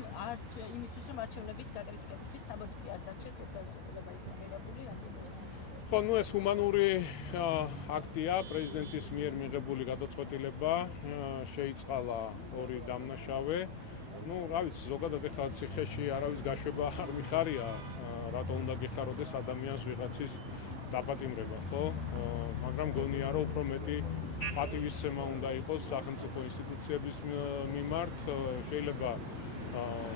იმისთვის რომ არჩევნების გაკრიტიკებისთვის საბოლოოდ კი არ დარჩეს ეს გადაწყვეტილება იქნებებული ხო, ნუ ეს ჰუმანური აქტია, პრეზიდენტის მიერ მიღებული გადაწყვეტილება, შეიწყალა ორი დამნაშავე. ნუ, რა ვიცი, ზოგადად ეხლა ციხეში არავის გაშვება არ მიხარია, რატო უნდა გეხაროდეს ადამიანს ვიღაცის დაპატიმრება, ხო? მაგრამ გონია რომ უფრო მეტი პატივისცემა უნდა იყოს სახელმწიფო ინსტიტუციების მიმართ, შეიძლება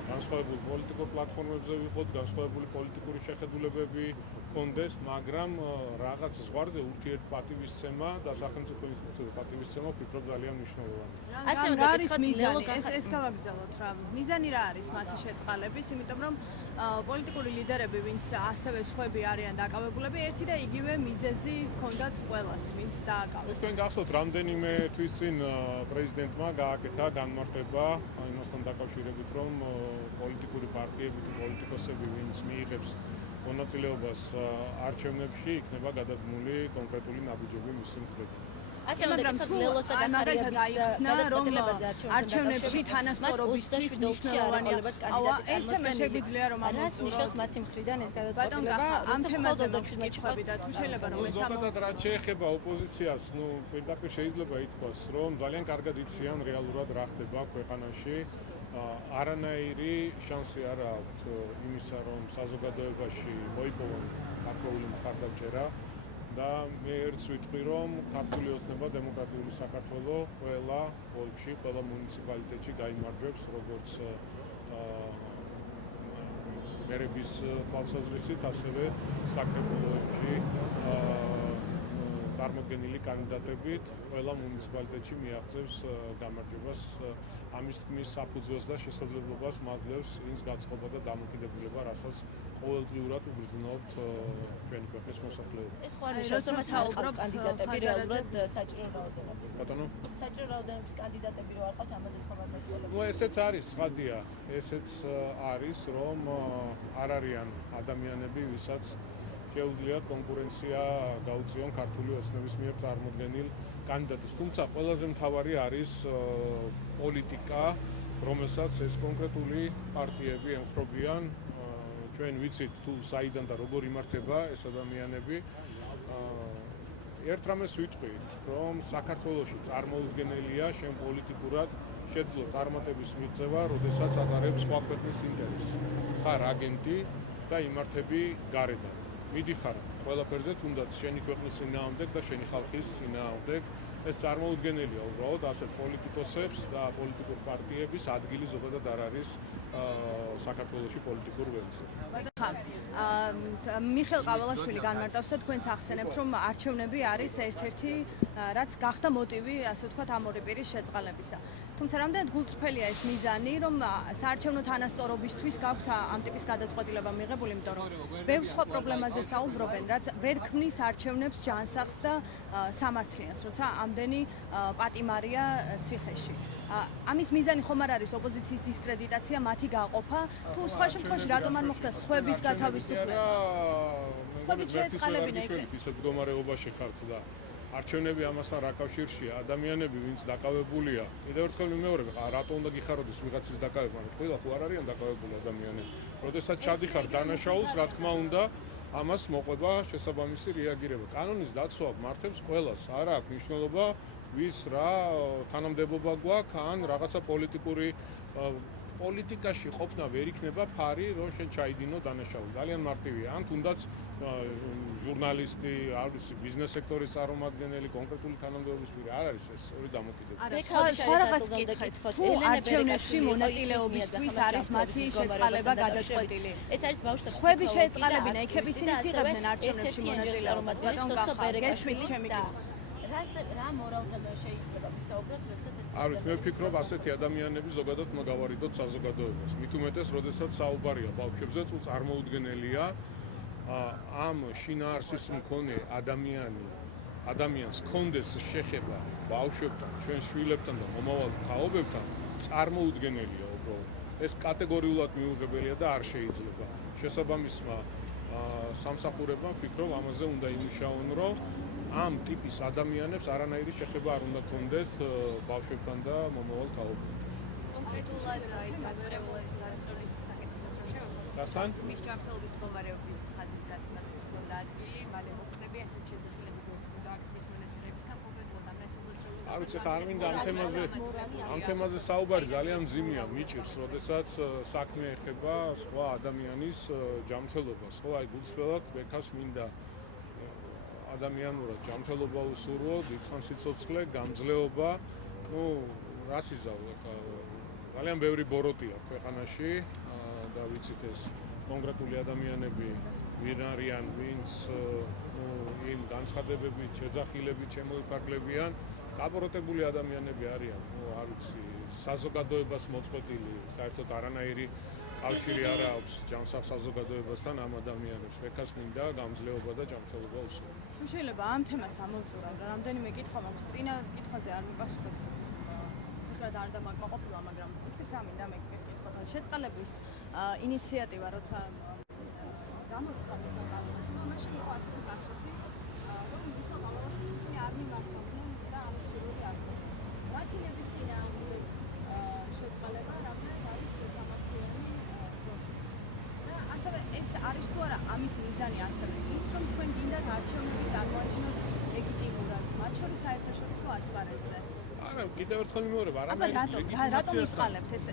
განსხვავებული პოლიტიკურ პლატფორმებზე ვიყოთ, განსხვავებული პოლიტიკური შეხედულებები კონდეს, მაგრამ რაღაც ზღვარზე ურთიერთპატივისცემა და სახელმწიფო ინსტიტუციების პატივისცემა ვფიქრობ ძალიან მნიშვნელოვანია. რა არის მიზანი? ეს გავაგრძელოთ რა. მიზანი რა არის მათი შეწყალების, იმიტომ რომ პოლიტიკური ლიდერები, ვინც ასევე სხვები არიან დაკავებულები, ერთი და იგივე მიზეზი ჰქონდათ ყველას, ვინც დააკავეს. თქვენ გახსოვთ, რამდენიმე თვის წინ პრეზიდენტმა გააკეთა განმარტება იმასთან დაკავშირებით, რომ პოლიტიკური პარტიები თუ პოლიტიკოსები, ვინც მიიღებს მონაწილეობას არჩევნებში, იქნება გადადგმული კონკრეტული ნაბიჯები მისი მხრიდან. მაგრამ თუ მაგალითად აიხსნა, რომ არჩევნებში თანასწორობისთვის მნიშვნელოვანია. ეს თემა შეგვიძლია რომ ამოვწუროთ მათი მხრიდან ეს გადაწყვეტილება ამ თემაზე გიჩვევი და თუ შეიძლება რომ ეს ზოგადად რაც შეეხება ოპოზიციას, ნუ პირდაპირ შეიძლება ითქვას, რომ ძალიან კარგად იციან რეალურად რა ხდება ქვეყანაში. არანაირი შანსი არ აქვს იმისა, რომ საზოგადოებაში მოიპოვონ აქტიური მხარდამჭერა და მე ერთს ვიტყვი, რომ ქართული ოცნება დემოკრატიული საქართველო ყველა ოლქში, ყველა მუნიციპალიტეტში გაიმარჯვებს, როგორც მერების თვალსაზრისით, ასევე საკრებულოებში წარმოდგენილი კანდიდატებით ყველა მუნიციპალიტეტში მიაღწევს გამარჯვებას. ამის თქმის საფუძველს და შესაძლებლობას მაძლევს ის გაწყობა და დამოკიდებულება, რასაც ყოველდღიურად ვგრძნობთ ჩვენი ქვეყნის მოსახლეობა. ეს ხო არის შესაძლებლობა კანდიდატები რეალურად საჭირო რაოდენობის. ბატონო? საჭირო რაოდენობის კანდიდატები რო არ ყავთ, ამაზე ხომ არ მეტყველება. ნუ ესეც არის ხადია, ესეც არის, რომ არ არიან ადამიანები, ვისაც შეუძლიათ კონკურენცია გაუწიონ ქართული ოცნების მიერ წარმოდგენილ კანდიდატებს. თუმცა ყველაზე მთავარი არის პოლიტიკა, რომელსაც ეს კონკრეტული პარტიები ემხრობიან. ჩვენ ვიცით თუ საიდან და როგორ იმართება ეს ადამიანები. ერთ რამეს ვიტყვით, რომ საქართველოში წარმოუდგენელია შენ პოლიტიკურად შეძლო წარმატების მიღწევა, როდესაც ატარებს სხვა ქვეყნის ინტერესს. ხარ აგენტი და იმართები გარედან. მიდიხარ ყველაფერზე, თუნდაც შენი ქვეყნის წინააღმდეგ და შენი ხალხის წინააღმდეგ. ეს წარმოუდგენელია უბრალოდ ასეთ პოლიტიკოსებს და პოლიტიკურ პარტიების ადგილი ზოგადად არ არის საქართველოში პოლიტიკურ ველზე. მიხეილ ყაველაშვილი განმარტავს და თქვენც ახსენებთ, რომ არჩევნები არის ერთ-ერთი რაც გახდა მოტივი, ასე ვთქვათ, ამ ორი პირის შეწყალებისა. თუმცა რამდენად გულწრფელია ეს მიზანი, რომ საარჩევნო თანასწორობისთვის გაქვთ ამ ტიპის გადაწყვეტილება მიღებული, იმიტომ რომ ბევრ სხვა პრობლემაზე საუბრობენ, რაც ვერ ქმნის არჩევნებს ჯანსაღს და სამართლიანს, როცა ამდენი პატიმარია ციხეში. ამის მიზანი ხომ არ არის ოპოზიციის დისკრედიტაცია, მათი გაყოფა, თუ სხვა შემთხვევაში რატომ არ მოხდა სხვების გათავისუფლება? სხვები შეეწყალებინა იქ. ისეთ მდგომარეობაში ხართ და არჩევნები ამასთან რა კავშირშია? ადამიანები, ვინც დაკავებულია, კიდევ ერთხელ ვიმეორებ, რატო უნდა გიხაროდეს ვიღაცის დაკავება? ყველა ხო არ არიან დაკავებული ადამიანები. როდესაც ჩადიხარ დანაშაულს, რა თქმა უნდა, ამას მოყვება შესაბამისი რეაგირება. კანონის დაცვა მართებს ყველას, არ აქვს მნიშვნელობა ვის რა თანამდებობა გვაქვს, ან რაღაცა პოლიტიკაში ყოფნა ვერ იქნება ფარი, რომ შენ ჩაიდინო დანაშაული. ძალიან მარტივია. ან თუნდაც ჟურნალისტი, არ ვიცი, ბიზნეს სექტორის წარმომადგენელი, კონკრეტული თანამდებობის პირი არ არის ეს ორი დამოკიდებულება. სხვა რაღაც კითხეთ, თუ არჩევნებში მონაწილეობისთვის არის მათი შეწყალება გადაწყვეტილი. ეს არის ბავშვთა სხვები შეეწყალებინა, იქები ისინიც იღებდნენ არჩევნებში მონაწილეობას, ბატონ გახა. გესმით ჩემი რა მორალზე შეიძლება ვისაუბროთ, როდესაც ეს არ ვიცი, მე ვფიქრობ, ასეთი ადამიანები ზოგადად უნდა გავარიდოთ საზოგადოებას. მით უმეტეს, როდესაც საუბარია ბავშვებზე, თუ წარმოუდგენელია ამ შინაარსის მქონე ადამიანს კონდეს შეხება ბავშვებთან, ჩვენ შვილებთან და მომავალ თაობებთან, წარმოუდგენელია უბრალოდ. ეს კატეგორიულად მიუღებელია და არ შეიძლება. შესაბამისმა სამსახურებმა ვფიქრობ, ამაზე უნდა იმუშაონ, რომ ამ ტიპის ადამიანებს არანაირი შეხება არ უნდა კონდეს ბავშვებთან და მომავალ თაობებთან. კონკრეტულად დაწყევლის საკითხსაც რომ შევეხოთ. რასთან? მის ჯანმრთელობის მდგომარეობის ხაზისგასმას ჰქონდა ადგილი, მალე მოხდები ასეთ შეძახილები გვეწყვეტა აქციის მონაწილეებისგან კონკრეტულად ამ ნაწილზე შეუსწავლად. არ ვიცი, ხა არ მინდა ამ თემაზე საუბარი ძალიან მძიმეა, მიჭირს, როდესაც საქმე ეხება სხვა ადამიანის ჯანმრთელობას, ხო? აი გულწრფელად ბექას მინდა ადამიანურად ჯანმრთელობა უსურვო, დიდხან სიცოცხლე, გამძლეობა, რას იზავო ხა ძალიან ბევრი ბოროტია ქვეყანაში და ვიცით ეს კონკრეტული ადამიანები ვინ არიან, ვინც იმ განცხადებებით, შეძახილებით შემოიფარგლებიან, გაბოროტებული ადამიანები არიან, არ ვიცი, საზოგადოებას მოწყვეტილი, საერთოდ არანაირი კავშირი არ აქვს ჯანსაღ საზოგადოებასთან ამ ადამიანებს. ბექას მინდა გამძლეობა და ჯანმრთელობა უსურვო. თუ შეიძლება ამ თემას ამოვწურავ და რამდენიმე კითხვა მაქვს, წინა კითხვაზე არ მიპასუხეთ. უბრალოდ არ დამაკმაყოფილა, მაგრამ იცით რა მინდა მე გეკითხოთ. შეწყალების ინიციატივა როცა გამოთქვა მეკალაში, მაშინ იყო ასეთი პასუხი, რომ მიხა ყალავაშვილს ისინი არ მიმართავდნენ და ამ სურვილი არ ქონდათ. მათინების წინააღმდეგ შეწყალება რამდენად არის სამართლიანი პროცესი. და ასევე ეს არის თუ არა ამის მიზანი ასევე ის, რომ თქვენ გინდათ არჩევნები წარმოაჩინოთ ლეგიტიმურად, მათ შორის საერთაშორისო ასპარეზზე. არა, კიდევ ერთხელ მიმეორებ, რატომ ისყალებთ ეს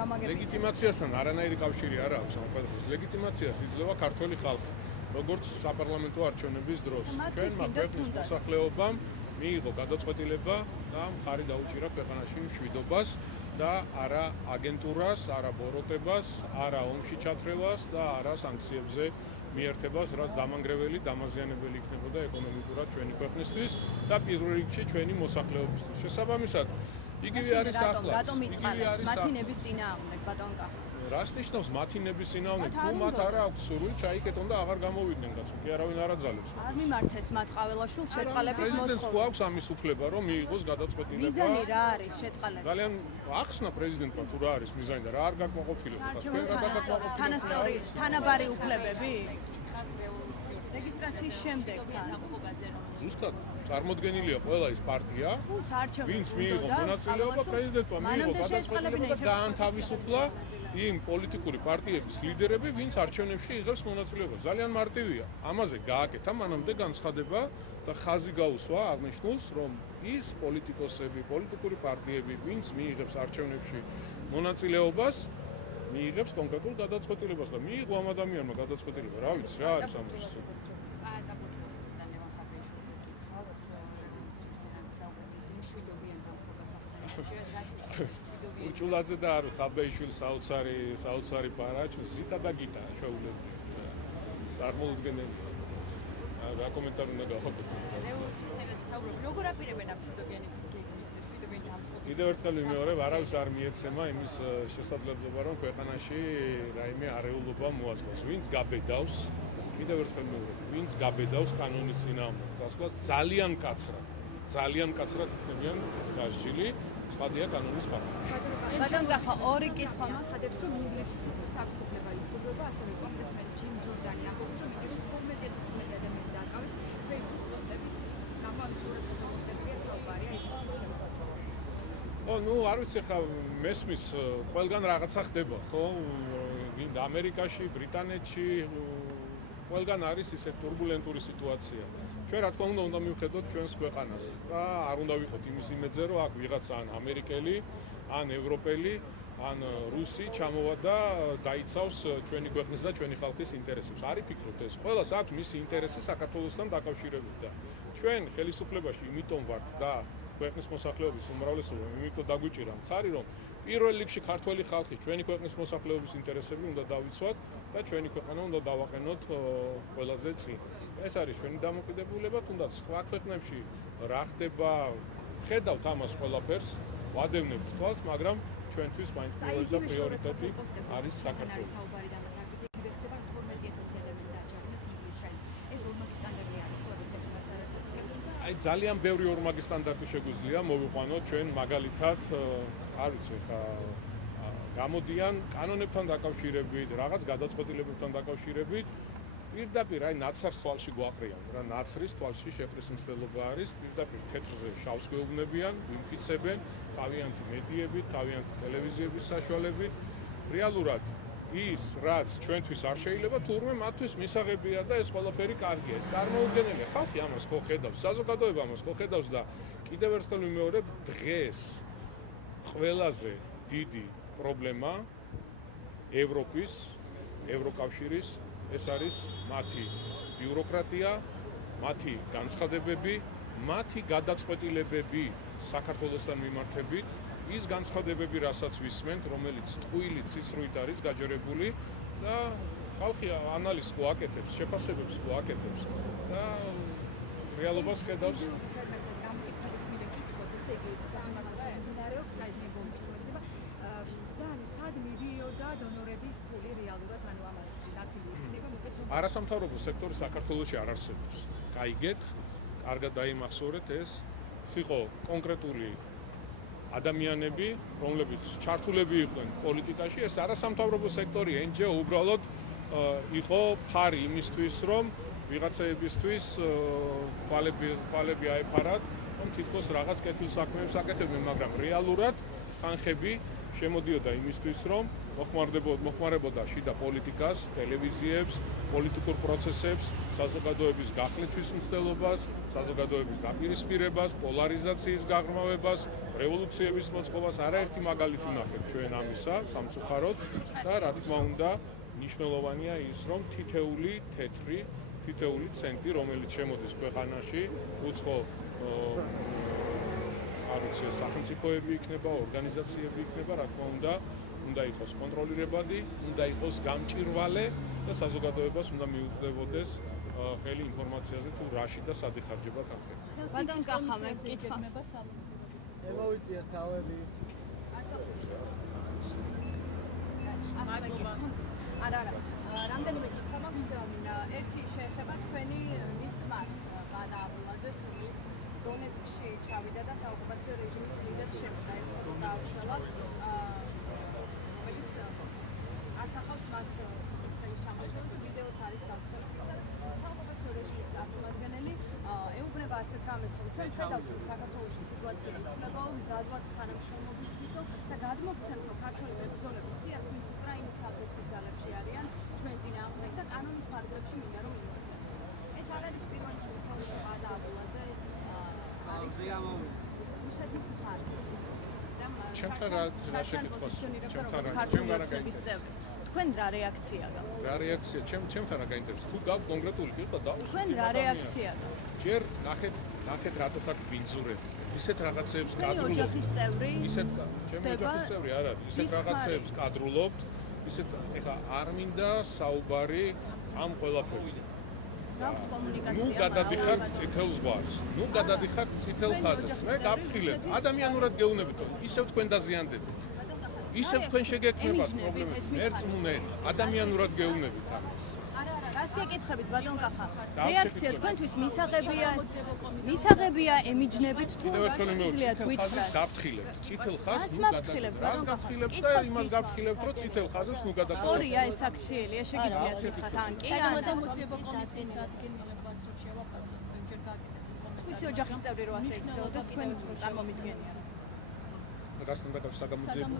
გამაგებია? ლეგიტიმაციასთან არანაირი კავშირი არ აქვს ამ ყველაფერს. ლეგიტიმაციას იძლევა ქართველი ხალხი, როგორც საპარლამენტო არჩევნების დროს. ჩვენმა ქვეყნის მოსახლეობამ მიიღო გადაწყვეტილება და მხარი დაუჭირა ქვეყანაში მშვიდობას და არა აგენტურას, არა ბოროტებას, არა ომში ჩათრევას და არა სანქციებზე მიერთებას, რაც დამანგრეველი, დამაზიანებელი იქნებოდა ეკონომიკურად ჩვენი ქვეყნისთვის და პირველ რიგში ჩვენი მოსახლეობისთვის. შესაბამისად, იგივე არის ახლა. რატომ იწყალებს მათინების წინააღმდეგ, ბატონ კახა? რას ნიშნავს მათინების წინააღმდეგ? თუ მათ არ აქვს სურვილი ჩაიკეტონ და აღარ გამოვიდნენ, კაცო, კი არავინ არ აძალებს. არ მიმართეს მათ ყაველაშვილს შეწყალების პრეზიდენტს მოთხოვნა. აქვს ამის უფლება, რომ მიიღოს გადაწყვეტილება. მიზანი რა არის შეწყალების? ძალიან ახსნა პრეზიდენტმა თუ რა არის მიზანი და რა არ გაკმაყოფილება. თანასწორი, თანაბარი უფლებები? კითხავთ რევოლუციურ რეგისტრაციის შემდეგ თან. ზუსტად წარმოდგენილია ყველა ის პარტია, ფულს არჩევენ. ვინც მიიღო მონაწილეობა პრეზიდენტმა, მიიღო გადაწყვეტილება და დაანთავისუფლა იმ პოლიტიკური პარტიების ლიდერები, ვინც არჩევნებში იღებს მონაწილეობას. ძალიან მარტივია. ამაზე გააკეთა მანამდე განცხადება და ხაზი გაუსვა აღნიშნულს, რომ ის პოლიტიკოსები, პოლიტიკური პარტიები, ვინც მიიღებს არჩევნებში მონაწილეობას, მიიღებს კონკრეტულ გადაწყვეტილებას და მიიღო ამ ადამიანმა გადაწყვეტილება. რა ვიცი, რა არის ამ დროს. უჩულაძე და არ ხაბეიშვილის საოცარი პარა, ზიტა და გიტა შეუძლებელი. წარმოუდგენელია. რა კომენტარი უნდა გავაკეთო? რევოლუციის წინაზე საუბრობ, როგორ აპირებენ ამ მშვიდობიანი გეგმის, მშვიდობიანი დამხობის? კიდევ ერთხელ ვიმეორებ, არავის არ მიეცემა იმის შესაძლებლობა, რომ ქვეყანაში რაიმე არეულობა მოაწყოს. ვინც გაბედავს, კიდევ ერთხელ ვიმეორებ, ვინც გაბედავს კანონის წინააღმდეგ წასვლას ძალიან კაცრად იქნებიან დასჯილი. ცხადია კანონის ფარგლებში. ბატონ კახა, ორი კითხვა მაქვს. ხადებს, რომ ინგლისში სიტყვის თავისუფლება იზღუდება, ასევე კონგრესმენი ჯიმ ჯორდანი ამბობს, რომ იგი 12-ის მეტი ადამიანი დააკავეს Facebook პოსტების გამო, ამ შეურაცხყოფა პოსტებზეა საუბარია, ისიც შემოგვიყვება. არ ვიცი, ხა მესმის ყველგან რაღაცა ხდება, ხო? ამერიკაში, ბრიტანეთში ყველგან არის ისე турბულენტური სიტუაცია. ჩვენ რა თქმა უნდა მივხედოთ ჩვენს ქვეყანას და არ უნდა ვიყოთ იმის იმედზე, რომ აქ ვიღაცა ან ამერიკელი, ან ევროპელი, ან რუსი ჩამოვა და დაიცავს ჩვენი ქვეყნის და ჩვენი ხალხის ინტერესებს. არ იფიქროთ ეს. ყველას აქვს მისი ინტერესი საქართველოსთან დაკავშირებით და ჩვენ ხელისუფლებაში იმიტომ ვართ და ქვეყნის მოსახლეობის უმრავლესობა იმიტომ დაგვიჭირა მხარი, რომ პირველ რიგში ქართველი ხალხი ჩვენი ქვეყნის მოსახლეობის ინტერესები უნდა დავიცვათ და ჩვენი ქვეყანა უნდა დავაყენოთ ყველაზე წინ. ეს არის ჩვენი დამოკიდებულება, თუნდაც სხვა ქვეყნებში რა ხდება, ხედავთ ამას ყველაფერს, ვადევნებთ თვალს, მაგრამ ჩვენთვის მაინც პირველი და პრიორიტეტი არის საქართველო. საუბარი და ამას აქ ხდება 12,000 ადამიანი დააჭარბეს ინგლისში. ეს ორმაგი სტანდარტი არის, თუ როცა იმას არ აკეთებენ. აი ძალიან ბევრი ორმაგი სტანდარტი შეგვიძლია მოვიყვანოთ ჩვენ მაგალითად, არ ვიცი ხა გამოდიან კანონებთან დაკავშირებით, რაღაც გადაწყვეტილებებთან დაკავშირებით. პირდაპირ აი ნაცრს თვალში გვაყრიან რა ნაცრის თვალში შეყრის მცდელობა არის პირდაპირ თეთრზე შავს გვეუბნებიან ვიმფიცებენ თავიანთი მედიებით თავიანთი ტელევიზიების საშუალებით რეალურად ის რაც ჩვენთვის არ შეიძლება, თურმე მათთვის მისაღებია და ეს ყველაფერი კარგია. ეს წარმოუდგენელია. ხალხი ამას ხო ხედავს, საზოგადოება ამას ხო ხედავს და კიდევ ერთხელ ვიმეორებ, დღეს ყველაზე დიდი პრობლემა ევროპის, ევროკავშირის ეს არის მათი ბიუროკრატია, მათი განცხადებები, მათი გადაწყვეტილებები საქართველოსთან მიმართებით, ის განცხადებები, რასაც ვისმენთ, რომელიც ტყუილი ციცრუით არის გაჯერებული და ხალხი ანალიზს ხო აკეთებს, შეფასებებს ხო აკეთებს და რეალობას ხედავს. არასამთავრობო სექტორი საქართველოში არ არსებობს. გაიგეთ, კარგად დაიმახსოვრეთ ეს იყო კონკრეტული ადამიანები, რომლებიც ჩართულები იყვნენ პოლიტიკაში, ეს არასამთავრობო სექტორი NGO უბრალოდ იყო ფარი იმისთვის, რომ ვიღაცაებისთვის თვალები აეფარათ, რომ თითქოს რაღაც კეთილსაქმეებს აკეთებდნენ, მაგრამ რეალურად ხანხები შემოდიოდა იმისთვის, რომ მოხმარებოდა შიდა პოლიტიკას, ტელევიზიებს, პოლიტიკურ პროცესებს, საზოგადოების გახლეთვის მცდელობას, საზოგადოების დაპირისპირებას, პოლარიზაციის გაღრმავებას, რევოლუციების მოწყობას. არაერთი მაგალითი ვნახეთ ჩვენ ამისა სამწუხაროდ და რა თქმა უნდა, მნიშვნელოვანია ის, რომ თითეული თეთრი, თითეული ცენტი, რომელიც შემოდის ქვეყანაში, უცხო სახელმწიფოები იქნება, ორგანიზაციები იქნება, რა თქმა უნდა იყოს კონტროლირებადი, უნდა იყოს გამჭირვალე და საზოგადოებას უნდა მიუძლებოდეს ხელი ინფორმაციაზე თუ რაში და სად იხარჯება თანხები. ბატონ გახამე, კითხვა. ემოიცია თავები. არა, რამდენიმე კითხვა მაქვს. ერთი შეეხება თქვენი დისკმარს ბადაბულაძეს, ვინც დონეცკში ჩავიდა და საოკუპაციო რეჟიმის ლიდერს შემოდა. ეს ფოტო გაავრცელა, რომელიც ასახავს მათ ხელის ჩამოთვლას და ვიდეოც არის გავრცელებული, სადაც საოკუპაციო რეჟიმის წარმომადგენელი ეუბნება ასეთ რამეს, რომ ჩვენ ხედავთ, რომ საქართველოში სიტუაცია იცვლებაო, მზად ვართ თანამშრომლობისთვისო და გადმოგცემთ, რომ ქართველი მებრძოლების სიას, ვინც უკრაინის საფრთხის ძალებში არიან, ჩვენ წინააღმდეგ და კანონის ფარგლებში მინდა რომ იმყოფებიან. ეს არ არის პირველი შემთხვევა, რომ ბადაბულაძე არის რუსეთის მხარეს. ჩემთან რა შეკითხვას? როგორც ქართული ოცნების წევრი. თქვენ რა რეაქცია გაქვთ? რა რეაქცია? ჩემთან რა გაინტერესებს? თუ გაქვთ კონკრეტული კითხვა, დავუსვით. თქვენ რა რეაქცია გაქვთ? ჯერ ნახეთ რატო ხართ ბინძურები. ისეთ რაღაცეებს თქვენი კადრულობთ. ოჯახის წევრი? ჩემი ოჯახის წევრი არ არის. ისეთ რაღაცეებს კადრულობთ. ეხლა არ მინდა საუბარი ამ ყველაფერზე. გაქვთ კომუნიკაცია? ნუ გადადიხართ წითელ ზღვას. ნუ გადადიხართ წითელ ხაზებს. მე გაფრთხილებთ. ადამიანურად გეუბნებით, ისევ თქვენ დაზიანდებით. ისევ თქვენ შეგექმნებათ პრობლემებს. მერწმუნე, ადამიანურად გეუბნებით ამას. არა, რას გეკითხებით ბატონ კახა? რეაქცია თქვენთვის მისაღებია ემიჯნებით თუ რა შეგვიძლიათ გითხრათ? გაფრთხილებთ. წითელ ხაზს ნუ გაფრთხილებთ ბატონ კახა. გაფრთხილებთ და იმას გაფრთხილებთ, რომ წითელ ხაზს ნუ გადაწყვეტთ. სწორია ეს აქციელია, შეგიძლიათ გითხრათ ან კი ან გადამოწიებო კომისიის დადგენილებას რომ შევაფასოთ, თქვენ ჯერ გაკეთეთ. თქვენი ოჯახის წევრი რო ასე იქცეოდეს, თქვენ წარმომიდგენია. რასთან დაკავშირებით საგამოძიებო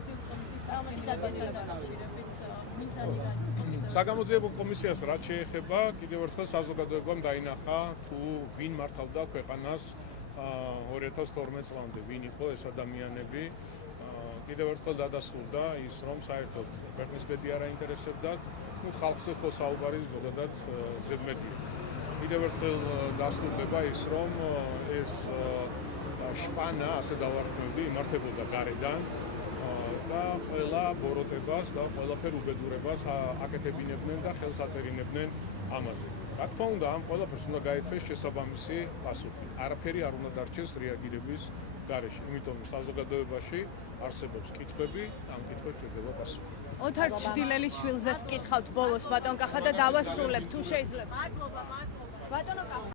საგამოძიებო კომისიას რაც შეეხება, კიდევ ერთხელ საზოგადოებამ დაინახა თუ ვინ მართავდა ქვეყანას 2012 წლამდე, ვინ იყო ეს ადამიანები. კიდევ ერთხელ დადასტურდა ის, რომ საერთოდ ქვეყნის ბედი არ აინტერესებდათ, ხალხზე ხო საუბარი ზოგადად ზედმეტია. კიდევ ერთხელ დასტურდება ის, რომ ეს შპანა, ასე დავარქმევდი, იმართებოდა გარედან და ყველა ბოროტებას და ყველაფერ უბედურებას აკეთებინებდნენ და ხელს აწერინებდნენ ამაზე. რა თქმა უნდა, ამ ყველაფერს უნდა გაეცეს შესაბამისი პასუხი. არაფერი არ უნდა დარჩეს რეაგირების გარეშე. იმიტომ საზოგადოებაში არსებობს კითხვები, ამ კითხვებს ჭირდება პასუხი. ოთარ ჩრდილელის შვილზეც კითხავთ ბოლოს ბატონ კახა და დავასრულებ თუ შეიძლება. მადლობა. ბატონო კახა